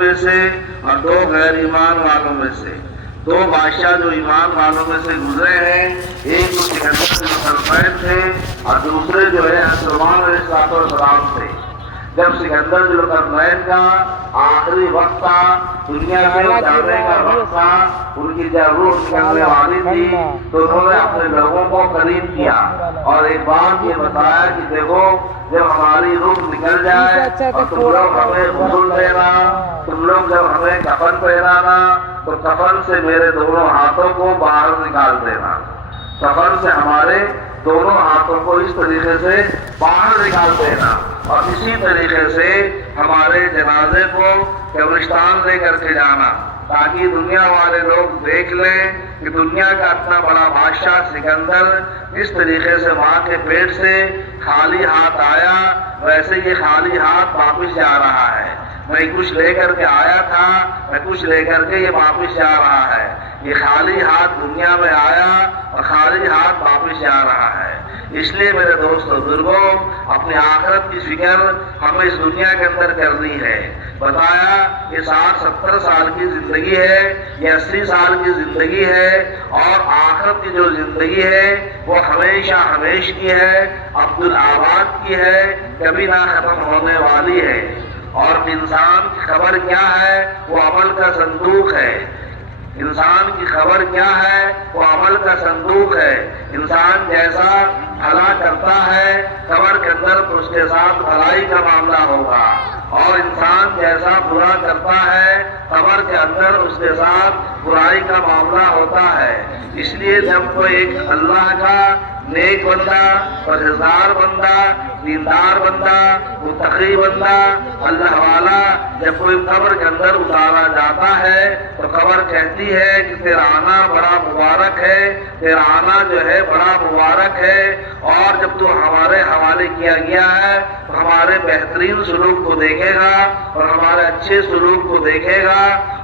میں سے اور 2 غیر ایمان والوں میں سے۔ 2 بادشاہ جو ایمان والوں میں سے گزرے ہیں، ایک تو سکندر ذوالقرنین تھے اور دوسرے جو ہے سلیمان علیہ السلام تھے۔ جب سکندر ذوالقرنین کا آخری وقت تھا، دنیا میں جانے کا وقت تھا، ان کی جب روح نکلنے والی تھی تو انہوں نے اپنے لوگوں کو قریب کیا اور ایک بات یہ بتایا کہ دیکھو جب ہماری روح نکل جائے اور تم لوگ ہمیں غسل دینا، تم لوگ جب ہمیں کفن پہنانا تو کفن سے میرے دونوں ہاتھوں کو باہر نکال دینا، کفن سے ہمارے دونوں ہاتھوں کو اس طریقے سے باہر نکال دینا اور اسی طریقے سے ہمارے جنازے کو قبرستان لے کر کے جانا، تاکہ دنیا والے لوگ دیکھ لیں کہ دنیا کا اتنا بڑا بادشاہ سکندر جس طریقے سے ماں کے پیٹ سے خالی ہاتھ آیا، ویسے یہ خالی ہاتھ واپس جا رہا ہے۔ میں کچھ لے کر کے آیا تھا، میں کچھ لے کر کے یہ واپس جا رہا ہے۔ یہ خالی ہاتھ دنیا میں آیا اور خالی ہاتھ واپس جا رہا ہے۔ اس لیے میرے دوست بزرگوں، اپنی آخرت کی فکر ہمیں اس دنیا کے اندر کرنی ہے۔ بتایا یہ 60-70 سال کی زندگی ہے، یہ 80 سال کی زندگی ہے، اور آخرت کی جو زندگی ہے وہ ہمیشہ ہمیش کی ہے، عبدالآباد کی ہے، کبھی نہ ختم ہونے والی ہے۔ اور انسان کی خبر کیا ہے؟ وہ عمل کا صندوق ہے۔ انسان کی خبر کیا ہے؟ وہ عمل کا صندوق ہے۔ انسان جیسا بھلا کرتا ہے قبر کے اندر اس کے ساتھ بھلائی کا معاملہ ہوگا، اور انسان جیسا برا کرتا ہے قبر کے اندر اس کے ساتھ برائی کا معاملہ ہوتا ہے۔ اس لیے جب کوئی ایک اللہ کا نیک بندہ، پرہیزگار بندہ، دیندار بندہ، متقی بندہ، اللہ والا جب کوئی قبر کے اندر اتارا جاتا ہے تو قبر کہتی ہے کہ تیرا آنا بڑا مبارک ہے، تیرا آنا جو ہے بڑا مبارک ہے، اور جب تو ہمارے حوالے کیا گیا ہے تو ہمارے بہترین سلوک کو دیکھے گا اور ہمارے اچھے سلوک کو دیکھے گا۔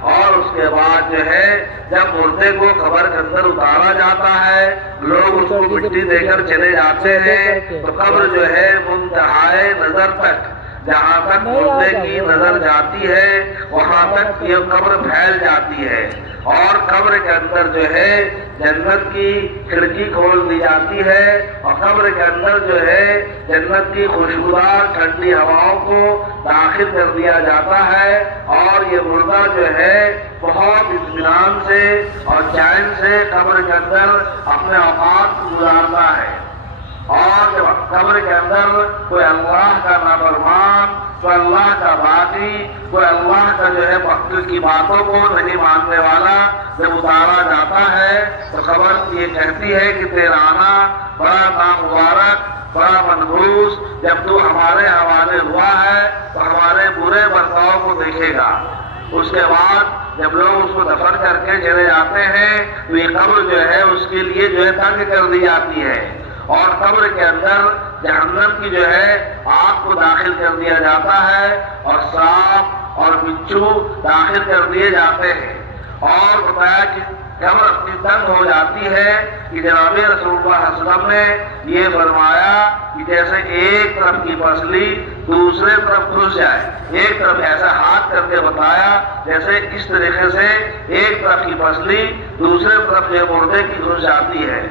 اور اس کے بعد جو ہے جب مردے کو قبر کے اندر اتارا جاتا ہے، لوگ اس کو مٹی دے کر چلے جاتے ہیں، تو قبر جو ہے منتہائے نظر تک، جہاں تک مردے کی نظر جاتی ہے وہاں تک یہ قبر پھیل جاتی ہے، اور قبر کے اندر جو ہے جنت کی کھڑکی کھول دی جاتی ہے، اور قبر کے اندر جو ہے جنت کی خوشبودار ٹھنڈی ہواؤں کو داخل کر دیا جاتا ہے، اور یہ مردہ جو ہے بہت اطمینان سے اور چین سے قبر کے اندر اپنے اوقات گزارتا ہے۔ اور جب قبر کے اندر کوئی اللہ کا نافرمان، کوئی اللہ کا باغی، کوئی اللہ کا جو ہے وقت کی باتوں کو نہیں ماننے والا جب اتارا جاتا ہے تو قبر یہ کہتی ہے کہ تیرا آنا بڑا نامبارک، بڑا منحوس، جب تو ہمارے حوالے ہوا ہے تو ہمارے برے برتاؤ کو دیکھے گا۔ اس کے بعد جب لوگ اس کو دفن کر کے چلے جاتے ہیں تو یہ قبر جو ہے اس کے لیے جو ہے تنگ کر دی جاتی ہے، اور قبر کے اندر جہنم کی جو ہے آگ کو داخل کر دیا جاتا ہے، اور سانپ اور بچھو داخل کر دیے جاتے ہیں۔ اور بتایا کہ قبر اپنی تنگ ہو جاتی ہے کہ جناب رسول اللہ صلی اللہ علیہ وسلم نے یہ فرمایا کہ جیسے ایک طرف کی پسلی دوسرے طرف گھس جائے، ایک طرف ایسا ہاتھ کر کے بتایا جیسے اس طریقے سے ایک طرف کی پسلی دوسرے طرف جو مردے کی گھس جاتی ہے،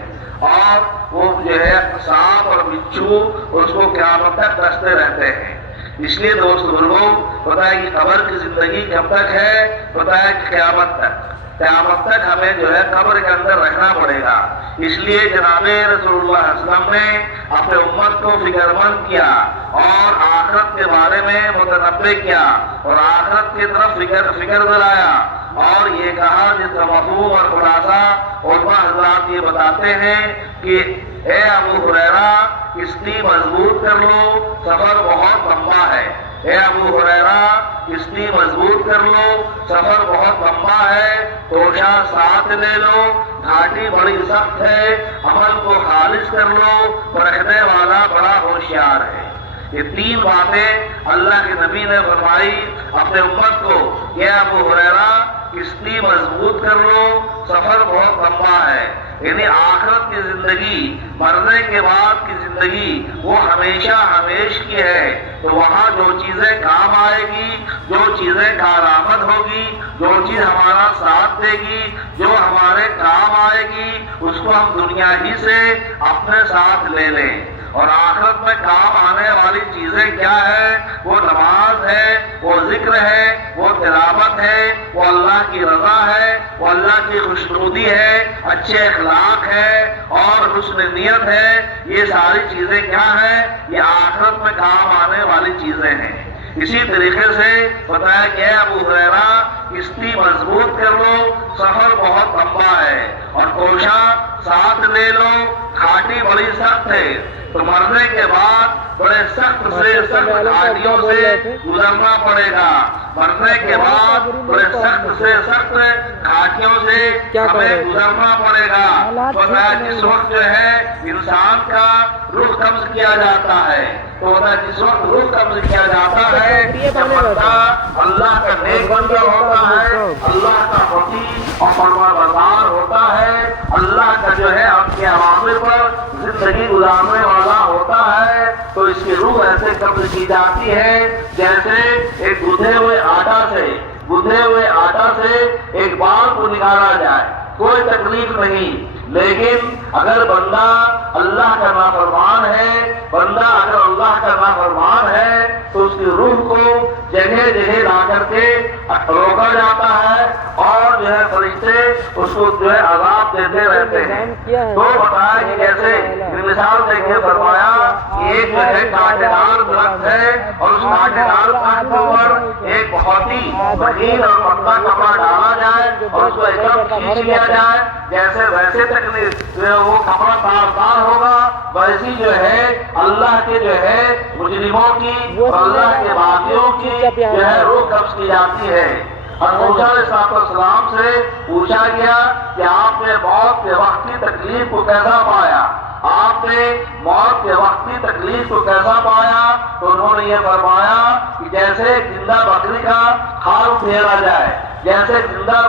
اور وہ جو ہے سانپ اور بچھو اس کو قیامت تک ڈستے رہتے ہیں۔ اس لیے دوست بزرگوں، بتایا کہ قبر کی زندگی کب تک ہے؟ بتایا کہ قیامت تک، قیامت تک ہمیں جو ہے قبر کے اندر رہنا پڑے گا۔ اس لیے جناب رسول اللہ صلی اللہ علیہ وسلم نے اپنے امت کو فکر مند کیا اور آخرت کے بارے میں متنبہ کیا اور آخرت کی طرف فکر دلایا، اور یہ کہا جس کا مفہوم اور خلاصہ علماء حضرات یہ بتاتے ہیں کہ اے ابو ہریرہ کشتی مضبوط کر لو، سفر بہت لمبا ہے۔ اے ابو ہریرہ کشتی مضبوط کر لو، سفر بہت لمبا ہے، توشہ ساتھ لے لو، گھاٹی بڑی سخت ہے، عمل کو خالص کر لو، پرکھنے والا بڑا ہوشیار ہے۔ یہ 3 باتیں اللہ کے نبی نے فرمائی اپنے امت کو، اے ابو ہریرہ کشتی مضبوط کر لو، سفر بہت لمبا ہے، یعنی آخرت کی زندگی، مرنے کے بعد کی زندگی وہ ہمیشہ ہمیش کی ہے، تو وہاں جو چیزیں کام آئے گی، جو چیزیں کارآمد ہوگی، جو چیز ہمارا ساتھ دے گی، جو ہمارے کام آئے گی، اس کو ہم دنیا ہی سے اپنے ساتھ لے لیں۔ اور آخرت میں کام آنے والی چیزیں کیا ہے؟ وہ نماز ہے، وہ ذکر ہے، وہ تلاوت ہے، وہ اللہ کی رضا ہے، وہ اللہ کی خوشنودی ہے، اچھے اخلاق ہے اور حسن نیت ہے۔ یہ ساری چیزیں کیا ہیں؟ یہ آخرت میں کام آنے والی چیزیں ہیں۔ اسی طریقے سے بتایا کہ ابو ہریرہ کشتی مضبوط کر لو، سفر بہت لمبا ہے، اور کوشاں ساتھ لے لو، گھاٹی بڑی سخت ہے، تو مرنے کے بعد بڑے سخت سے سخت گھاٹیوں سے گزرنا پڑے گا۔ مرنے کے بعد بڑے سخت سے سخت گھاٹیوں سے ہمیں گزرنا پڑے گا۔ بتایا جس وقت جو ہے انسان کا روح قبض کیا جاتا ہے، تو جس وقت روح قبض کیا جاتا ہے، جب بندہ اللہ کا نیک بندہ ہوتا ہے، اللہ کا مطیع اور فرمانبردار ہوتا ہے، اللہ کا جو ہے اپنے اوامر پر زندگی گزارنے والا ہوتا ہے، تو اس کی روح ایسے قبض کی جاتی ہے جیسے ایک گدھے ہوئے آٹا سے ایک بال کو نکالا جائے، کوئی تکلیف نہیں۔ لیکن اگر بندہ اللہ کا نافرمان ہے، بندہ اگر اللہ کا نافرمان ہے، تو اس کی روح کو جگہ جگہ لا کر کے روکا جاتا ہے، اور جو ہے فرشتے اس کو جو ہے عذاب دیتے رہتے ہیں۔ تو بتایا کہ جیسے مثال دیکھے فرمایا کہ ایک جو ہے کانٹے دار درخت ہے، اور اس کانٹے دار درخت کے اوپر ایک بہت ہی مہین اور پتلا کپڑا ڈالا جائے اور اس کو ایک دم کھینچ لیا جائے، جیسے ویسے تک وہ کپڑا تار ہوگا، ویسی جو ہے اللہ کے جو ہے مجرموں کی اور اللہ کے باغیوں کی جو ہے روح قبض کی جاتی ہے۔ اور موسیٰ علیہ السلام سے پوچھا گیا کہ آپ نے موت کے وقت کی تکلیف کو کیسا پایا؟ آپ نے موت کے وقت کی تکلیف کو کیسا پایا؟ تو انہوں نے یہ فرمایا کہ جیسے زندہ بکری کا کھال پھیرا جائے، جیسے زندہ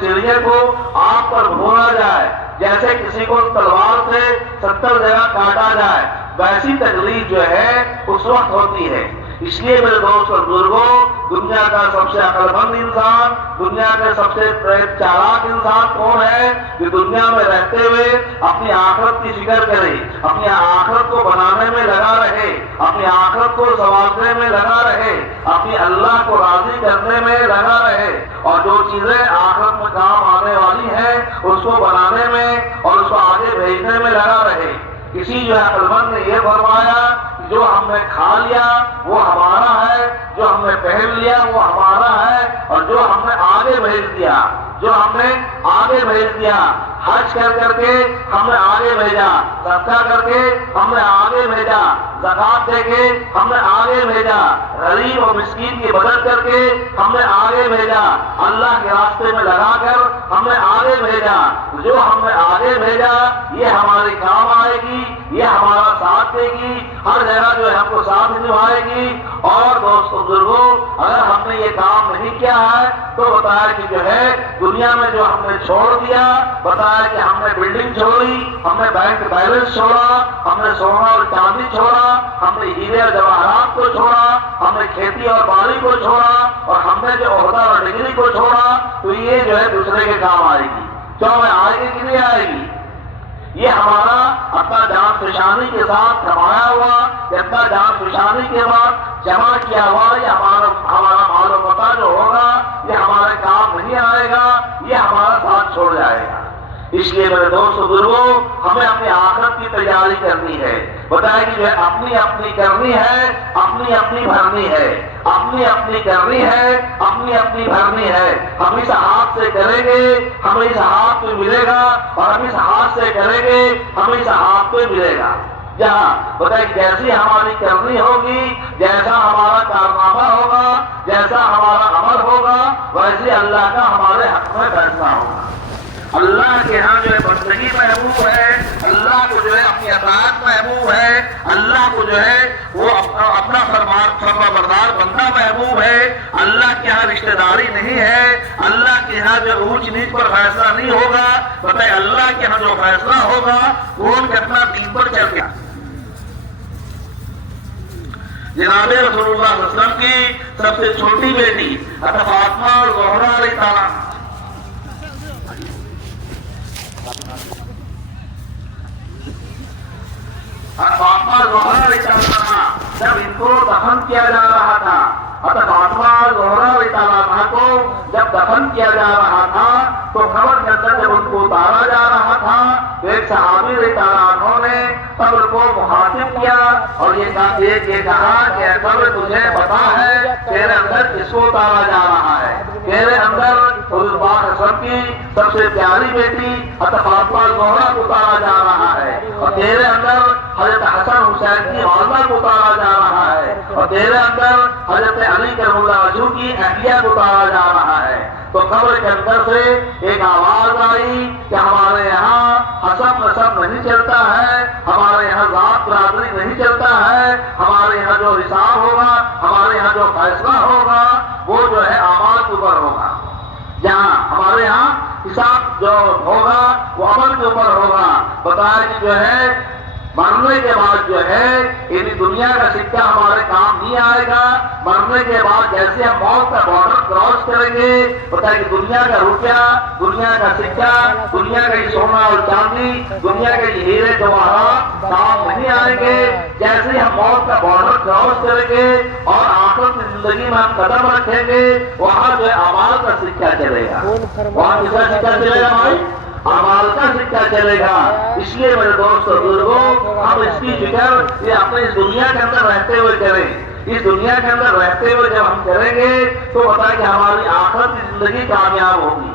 چڑیے کو آگ پر بھونا جائے، جیسے کسی کو تلوار سے 70 جگہ کاٹا جائے، ویسی تکلیف جو ہے اس وقت ہوتی ہے۔ اس لیے میرے دوست اور بزرگوں، دنیا کا سب سے عقل مند انسان، دنیا کے سب سے چالاک انسان کون ہے؟ جو دنیا میں رہتے ہوئے اپنی آخرت کی فکر کرے، اپنی آخرت کو بنانے میں لگا رہے، اپنی آخرت کو سنوارنے میں لگا رہے، اپنی اللہ کو راضی کرنے میں لگا رہے، اور جو چیزیں آخرت میں کام آنے والی ہیں اس کو بنانے میں اور اس کو آگے بھیجنے میں لگا رہے۔ کسی جو عقل مند نے یہ فرمایا کہ جو ہم نے کھا لیا وہ ہمارا ہے، جو ہم نے پہن لیا وہ ہمارا ہے، اور جو ہم نے آگے بھیج دیا، جو ہم نے آگے بھیج دیا، حج کر کے ہم نے آگے بھیجا، صدقہ کر کے ہم نے آگے بھیجا، زکات دے کے ہم نے آگے بھیجا، غریب اور مسکین کی مدد کر کے ہم نے آگے بھیجا، اللہ کے راستے میں لگا کر ہم نے آگے بھیجا۔ جو ہم نے آگے بھیجا یہ ہمارے کام آئے گی، یہ ہمارا ساتھ دے گی، ہر جگہ جو ہے ہم کو ساتھ نبھائے گی۔ اور دوستو بزرگوں، اگر ہم نے یہ کام نہیں کیا ہے تو بتایا کہ جو ہے دنیا میں جو ہم نے چھوڑ دیا، بتایا کہ ہم نے بلڈنگ چھوڑی، ہم نے بینک بیلنس چھوڑا، ہم نے سونا اور چاندی چھوڑا، ہم نے ہیرے اور جواہرات کو چھوڑا، ہم نے کھیتی اور باڑی کو چھوڑا، اور ہم نے جو عہدہ اور ڈگری کو چھوڑا، تو یہ جو ہے دوسرے کے کام آئے گی۔ کیوں میں آئے گی کہ نہیں آئے گی؟ یہ ہمارا اپنا جان فشانی کے ساتھ کمایا ہوا، اپنا جان فشانی کے بعد جمع کیا ہوا یہ ہمارا مال و متاع جو ہوگا یہ ہمارے کام نہیں آئے گا، یہ ہمارا ساتھ چھوڑ جائے گا۔ اس لیے میرے دوست بزرگوں، ہمیں اپنی آخرت کی تیاری کرنی ہے۔ بتائیں کہ جو ہے اپنی اپنی کرنی ہے، اپنی اپنی بھرنی ہے، اپنی اپنی کرنی ہے، اپنی اپنی بھرنی ہے۔ ہم اس ہاتھ سے کریں گے ہمیں اس ہاتھ میں ملے گا، اور ہم اس ہاتھ سے کریں گے ہمیں اس ہاتھ میں ملے گا۔ جہاں بتائیں جیسی ہماری کرنی ہوگی، جیسا ہمارا کارنامہ ہوگا، جیسا ہمارا عمل ہوگا، ویسے اللہ کا ہمارے حق میں فیصلہ ہوگا۔ اللہ کے ہاں جو ہے بندگی محبوب ہے، اللہ کو جو ہے اپنی اطاعت محبوب ہے، اللہ کو جو ہے وہ اپنا فرما بردار بندہ محبوب ہے، اللہ کے یہاں رشتہ داری نہیں ہے، اللہ کے یہاں جو اونچ نیچ پر فیصلہ نہیں ہوگا، بتائے اللہ کے یہاں جو فیصلہ ہوگا کون کرنا دین پر چل گیا۔ جناب رسول اللہ صلی اللہ علیہ وسلم کی سب سے چھوٹی بیٹی حضرت فاطمہ الزہرا علیہ تعالیٰ فاطمہ الزہرا علیہ تعالیٰ جب ان کو دفن کیا جا رہا تھا، حضرت فاطمہ الزہرا علیہ تعالیٰ کو جب دفن کیا جا رہا تھا تو قبر کے اندر جب ان کو اتارا جا رہا تھا تو ایک صحابی رضی اللہ عنہ نے قبر کو مخاطب کیا اور یہ کہا کہ قبر تجھے پتا ہے تیرے اندر کس کو اتارا جا رہا ہے؟ تیرے اندر حضور پاک سب کی سب سے پیاری بیٹی حضرت فاطمہ الزہرا کو اتارا جا رہا ہے، اور تیرے اندر حضرت حسن حسین کی والدہ کو اتارا جا رہا ہے، اور تیرے اندر حضرت علی کرم اللہ وجہہ کی اہلیہ کو اتارا جا رہا ہے۔ تو قبر کے اندر سے ایک آواز آئی کہ ہمارے یہاں حسب نسب نہیں چلتا ہے، ہمارے یہاں ذات برادری نہیں چلتا ہے، ہمارے یہاں جو حساب ہوگا، ہمارے یہاں جو فیصلہ ہوگا وہ جو ہے اعمال کے اوپر ہوگا۔ جہاں ہمارے یہاں حساب جو ہوگا وہ عمل کے اوپر ہوگا۔ بتایا کہ جو ہے مرنے کے بعد جو ہے یعنی دنیا کا سکہ ہمارے کام نہیں آئے گا، مرنے کے بعد جیسے ہم موت کا بارڈر کراس کریں گے، پتہ ہے کہ دنیا کا روپیہ، دنیا کا سکہ، دنیا کا سونا اور چاندی، دنیا کے ہیرے جواہرات کام نہیں آئیں گے۔ جیسے ہم موت کا بارڈر کراس کریں گے اور آخرت کی زندگی میں ہم قدم رکھیں گے، وہاں جو ہے اعمال کا سکہ چلے گا۔ وہاں کس کا سکہ چلے گا بھائی؟ اعمال کا سکہ چلے گا۔ اس لیے میرے دوست اور بزرگوں، ہم اس کی فکر یہ اپنے اس دنیا کے اندر رہتے ہوئے کریں۔ اس دنیا کے اندر رہتے ہوئے جب ہم کریں گے تو بتائیں کہ ہماری آخرت کی زندگی کامیاب ہوگی۔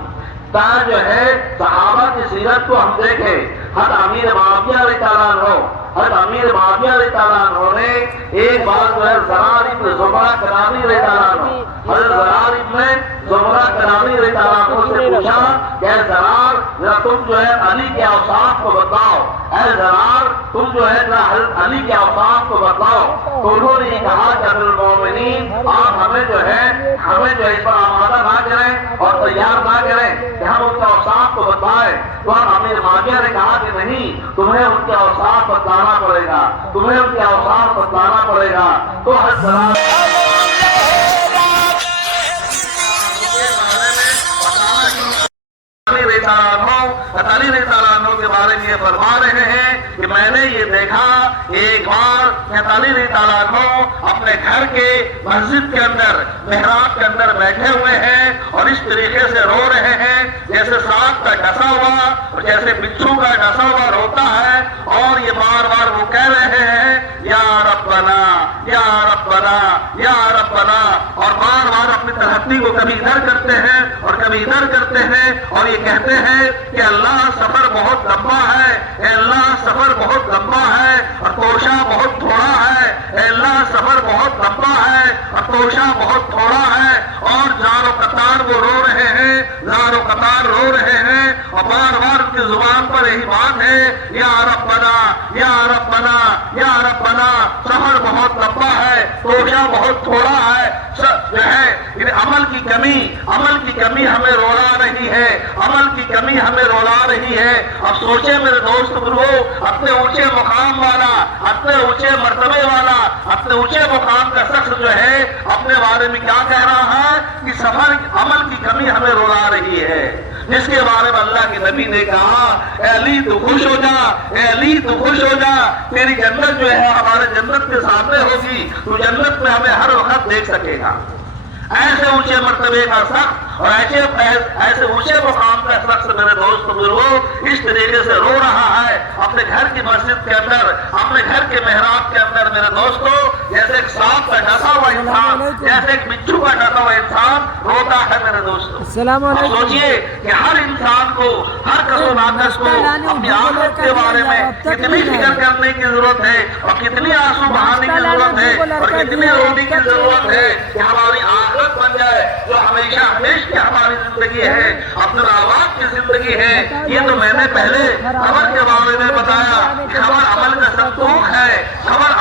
جو ہے صحابہ کی سیرت کو ہم دیکھیں، حضرت امیر معاویہ رضی اللہ عنہ، حضرت امیر معاویہ رضی اللہ عنہ نے ایک بار جو ہے زرار ابن زمرہ کنانی رضی اللہ عنہ، حضرت زرار ابن زمرہ کنانی رضی اللہ عنہ سے پوچھا کہ اے زرار ذرا تم جو ہے علی کے اوصاف کو بتاؤ، اے زرار تم جو ہے حضرت علی کے اوصاف کو بتاؤ۔ تو انہوں نے کہا کہ امیر المومنین آپ ہمیں جو ہے اس پر آمادہ نہ کریں اور تیار نہ کریں کہ ہم ان کے اوصاف کو بتائیں۔ تو امیر معاویہ نے کہا کہ نہیں، تمہیں ان کے اوصاف بتلانا پڑے گا، تمہیں ان کے اوصاف بتلانا پڑے گا۔ تو حضرت علی رضی اللہ عنہ کے بارے میں یہ فرما رہے ہیں کہ میں نے یہ دیکھا ایک بار علی رضی اللہ عنہ اپنے گھر کے مسجد کے اندر محراب کے اندر بیٹھے ہوئے ہیں اور اس طریقے سے رو رہے ہیں جیسے سانپ کا ڈسا ہوا اور جیسے بچھو کا ڈسا ہوا روتا ہے، اور یہ بار بار وہ کہہ رہے ہیں یا ربنا یا ربنا یا ربنا، اور بار بار اپنی تلہٹی کو کبھی ادھر کرتے ہیں اور کبھی ادھر کرتے ہیں اور یہ کہتے ہیں کہ اللہ سفر بہت لمبا ہے، اے اللہ سفر بہت لمبا ہے اور توشہ بہت تھوڑا ہے، اے اللہ سفر بہت لمبا ہے اور توشہ بہت تھوڑا ہے، اور زار و قطار وہ رو رہے ہیں، زار و قطار رو رہے ہیں، اور بار بار ان کی زبان پر یہی بات ہے یا ربنا یا ربنا یا ربنا، سفر بہت لمبا ہے، توشہ بہت تھوڑا ہے، جو ہے عمل کی کمی ہمیں رولا رہی ہے، عمل کی کمی ہمیں رولا رہی ہے۔ اب سوچے میرے دوست بزرگوں، اپنے اونچے مقام والا، اپنے اونچے مرتبے والا، اپنے اونچے مقام کا شخص جو ہے اپنے بارے میں کیا کہہ رہا ہے کہ سفر عمل کی کمی ہمیں رولا رہی ہے، جس کے بارے میں اللہ کے نبی نے کہا اے علی تو خوش ہو جا، اے علی تو خوش ہو جا، تیری جنت جو ہے ہمارے جنت کے سامنے ہوگی، تو جنت میں ہمیں ہر وقت دیکھ سکے گا۔ ایسے اونچے مرتبے کا شخص اور ایسے اونچے مقام کا شخص میرے دوست بزرگوں اس طریقے سے رو رہا ہے اپنے گھر کی مسجد کے اندر، اپنے گھر کے محراب کے اندر میرے دوستوں، جیسے ایک سانپ کا ڈسا ہوا انسان، جیسے ایک بچھو کا ڈسا ہوا انسان روتا ہے میرے دوستوں۔ سوچئے کہ ہر انسان کو، ہر کس و ناکس کو اپنی آخرت کے بارے میں کتنی فکر کرنے کی ضرورت ہے اور کتنی آنسو بہانے کی ضرورت ہے اور کتنی رونے کی ضرورت ہے کہ ہماری آخرت بن جائے جو ہمیشہ ہمیشہ ہماری زندگی ہے، عبد الرحمن کی زندگی ہے۔ یہ تو میں نے پہلے خبر کے بارے میں بتایا، خبر عمل کا صندوق ہے، خبر